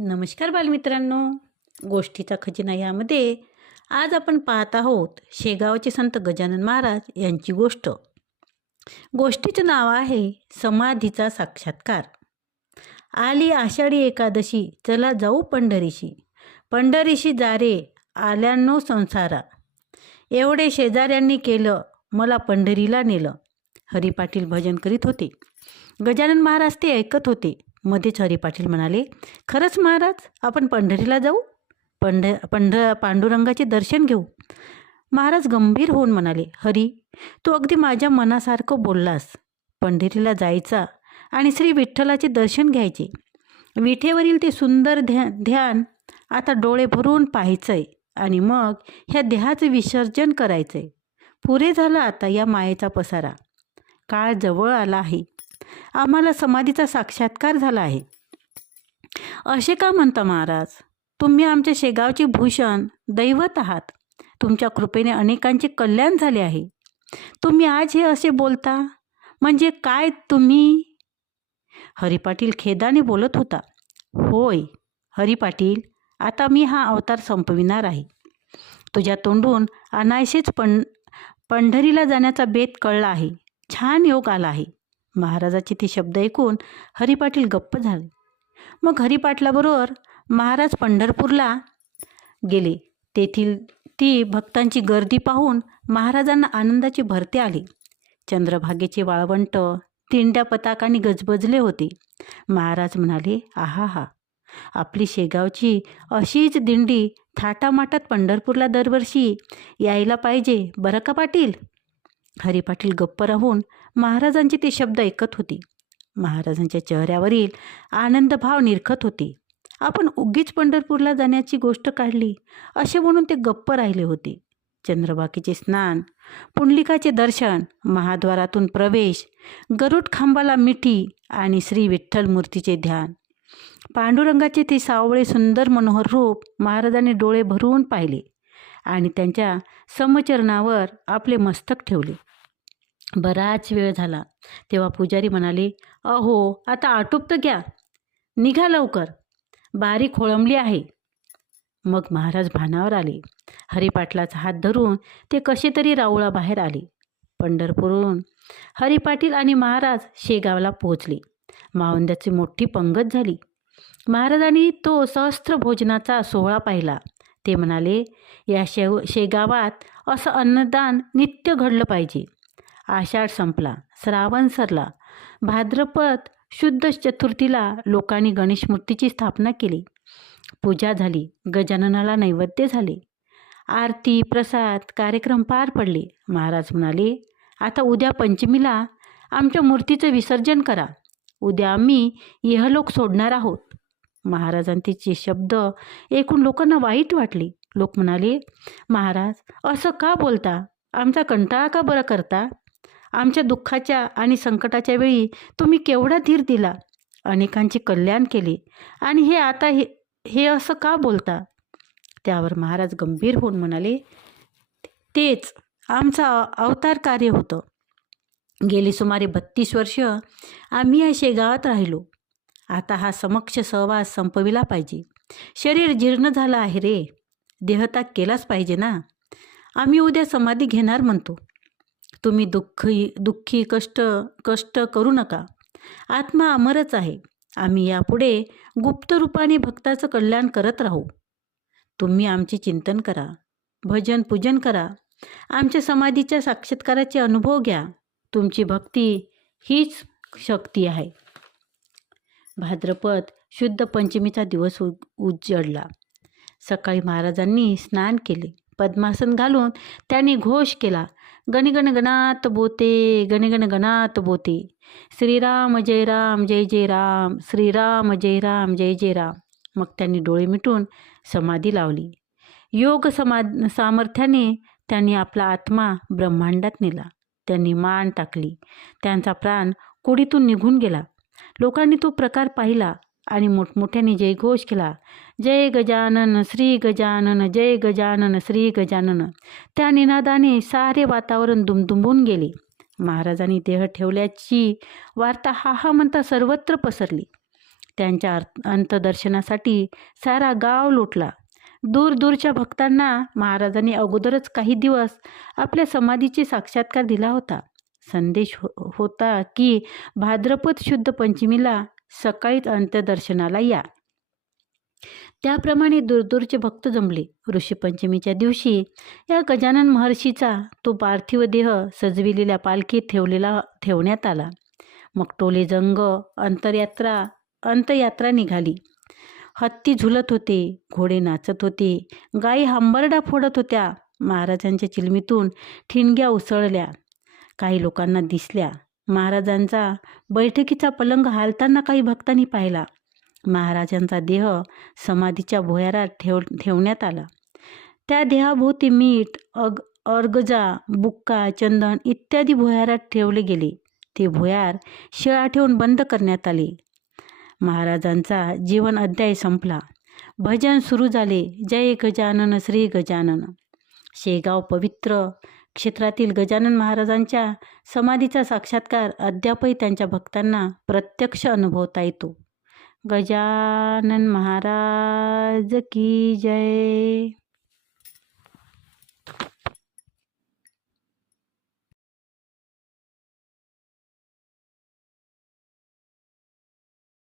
नमस्कार बालमित्रांनो. गोष्टीचा खजिना यामध्ये आज आपण पाहत आहोत शेगावचे संत गजानन महाराज यांची गोष्ट. गोष्टीचं नाव आहे समाधीचा साक्षात्कार. आली आषाढी एकादशी चला जाऊ पंढरीशी. पंढरीशी जारे आल्यानो संसारा. एवढे शेजाऱ्यांनी केलं मला पंढरीला नेलं. हरिपाटील भजन करीत होते. गजानन महाराज ते ऐकत होते. मध्येच हरी पाटील म्हणाले खरंच महाराज आपण पंढरीला जाऊ? पंढ पंढ पांडुरंगाचे दर्शन घेऊ? महाराज गंभीर होऊन म्हणाले हरी तू अगदी माझ्या मनासारखं बोललास. पंढरीला जायचा आणि श्री विठ्ठलाचे दर्शन घ्यायचे. विठेवरील ते सुंदर ध्या ध्यान आता डोळे भरून पाहायचंय आणि मग ह्या देहाचं विसर्जन करायचंय. पुरे झालं आता या मायेचा पसारा. काळ जवळ आला आहे. आम्हाला समाधीचा साक्षात्कार झाला आहे. असे का म्हणता महाराज? तुम्ही आमच्या शेगावचे भूषण दैवत आहात. तुमच्या कृपेने अनेकांचे कल्याण झाले आहे. तुम्ही आज हे असे बोलता? म्हणजे काय तुम्ही? हरिपाटील खेदाने बोलत होता. होय हरिपाटील आता मी हा अवतार संपविणार आहे. तुझ्या तोंडून अनायसेच पण पंढरीला जाण्याचा बेत कळला आहे. छान योग आला आहे. महाराजाचे ते शब्द ऐकून हरिपाटील गप्प झाले. मग हरिपाटलाबरोबर महाराज पंढरपूरला गेले. तेथील ती भक्तांची गर्दी पाहून महाराजांना आनंदाची भरते आली. चंद्रभागेचे वाळवंट तिंड्या पताकाने गजबजले होते. महाराज म्हणाले आहा हा! आपली शेगावची अशीच दिंडी थाटामाटात पंढरपूरला दरवर्षी यायला पाहिजे बरं का पाटील? हरिपाटील गप्प राहून महाराजांचे ते शब्द ऐकत होते. महाराजांच्या चेहऱ्यावरील आनंदभाव निरखत होते. आपण उगीच पंढरपूरला जाण्याची गोष्ट काढली असे म्हणून ते गप्प राहिले होते. चंद्रबाकीचे स्नान पुंडलिकाचे दर्शन महाद्वारातून प्रवेश गरुड खांबाला मिठी आणि श्री विठ्ठल मूर्तीचे ध्यान. पांडुरंगाचे ते सावळे सुंदर मनोहर रूप महाराजांनी डोळे भरून पाहिले आणि त्यांच्या समचरणावर आपले मस्तक ठेवले. बराच वेळ झाला. तेव्हा पुजारी म्हणाले अहो आता आटोपतं घ्या. निघा लवकर. बारी खोळंबली आहे. मग महाराज भानावर आले. हरिपाटलाचा हात धरून ते कसे तरी राऊळाबाहेर आले. पंढरपूरहून हरिपाटील आणि महाराज शेगावला पोहोचले. मावंद्याची मोठी पंगत झाली. महाराजांनी तो सहस्त्र भोजनाचा सोहळा पाहिला. ते म्हणाले या शेव शेगावात असं अन्नदान नित्य घडलं पाहिजे. आषाढ संपला. श्रावण सरला. भाद्रपद शुद्ध चतुर्थीला लोकांनी गणेश मूर्तीची स्थापना केली. पूजा झाली. गजाननाला नैवेद्य झाले. आरती प्रसाद कार्यक्रम पार पडले. महाराज म्हणाले आता उद्या पंचमीला आमच्या मूर्तीचं विसर्जन करा. उद्या आम्ही इहलोक सोडणार आहोत. महाराजांचे शब्द ऐकून लोकांना वाईट वाटले. लोक म्हणाले महाराज असं का बोलता? आमचा कंटाळा का बरं करता? आमच्या दुःखाच्या आणि संकटाच्या वेळी तुम्ही केवढा धीर दिला. अनेकांचे कल्याण केले. आणि हे आता हे हे असं का बोलता? त्यावर महाराज गंभीर होऊन म्हणाले तेच आमचं अवतार कार्य होतं. गेली सुमारे बत्तीस वर्ष आम्ही या शेगावात राहिलो. आता हा समक्ष सहवास संपविला पाहिजे. शरीर जीर्ण झालं आहे रे. देहत्याग केलाच पाहिजे ना. आम्ही उद्या समाधी घेणार म्हणतो. तुम्ही दुःखी दुःखी कष्ट कष्ट करू नका. आत्मा अमरच आहे. आम्ही यापुढे गुप्त रूपाने भक्ताचं कल्याण करत राहू. तुम्ही आमचे चिंतन करा. भजन पूजन करा. आमच्या समाधीच्या साक्षात्काराचे अनुभव घ्या. तुमची भक्ती हीच शक्ती आहे. भाद्रपद शुद्ध पंचमीचा दिवस उ उजडला. सकाळी महाराजांनी स्नान केले. पद्मासन घालून त्यांनी घोष केला. गणगण गणात बोते गणगण गणात बोते. श्रीराम जय राम जय जय राम श्रीराम जय राम जय जय राम. मग त्यांनी डोळे मिटून समाधी लावली. योग समा सामर्थ्याने त्यांनी आपला आत्मा ब्रह्मांडात नेला. त्यांनी मान टाकली. त्यांचा प्राण कुडीतून निघून गेला. लोकांनी तो प्रकार पाहिला. आणि मोठमोठ्याने जयघोष केला. जय गजानन श्री गजानन जय गजानन श्री गजानन. त्या निनादाने सारे वातावरण दुमदुंबून गेले. महाराजांनी देह ठेवल्याची वार्ता हा हा म्हणता सर्वत्र पसरली. त्यांच्या अंतदर्शनासाठी सारा गाव लुटला. दूरदूरच्या भक्तांना महाराजांनी अगोदरच काही दिवस आपल्या समाधीची साक्षात्कार दिला होता. संदेश हो होता की भाद्रपद शुद्ध पंचमीला सकाळीच अंत्यदर्शनाला या. त्याप्रमाणे दूरदूरचे भक्त जमले. ऋषीपंचमीच्या दिवशी या गजानन महर्षीचा तो पार्थिव देह सजविलेल्या पालखीत ठेवलेला ठेवण्यात आला. मग टोले जंग अंतरयात्रा अंतयात्रा निघाली. हत्ती झुलत होते घोडे नाचत होते गायी हंबरडा फोडत होत्या. महाराजांच्या चिलमीतून ठिणग्या उसळल्या. काही लोकांना दिसल्या. महाराजांचा बैठकीचा पलंग हालताना काही भक्तांनी पाहिला. महाराजांचा देह समाधीच्या भुयारात ठेव ठेवण्यात आला. त्या देहाभोवती मीठ अग अर्गजा बुक्का चंदन इत्यादी भुयारात ठेवले गेले. ते भुयार शिळा ठेवून बंद करण्यात आले. महाराजांचा जीवन अध्याय संपला. भजन सुरू झाले. जय गजानन श्री गजानन. शेगाव पवित्र क्षेत्रातील गजानन महाराजांच्या समाधीचा साक्षात्कार अद्यापही त्यांच्या भक्तांना प्रत्यक्ष अनुभवता येतो. गजानन महाराज की जय!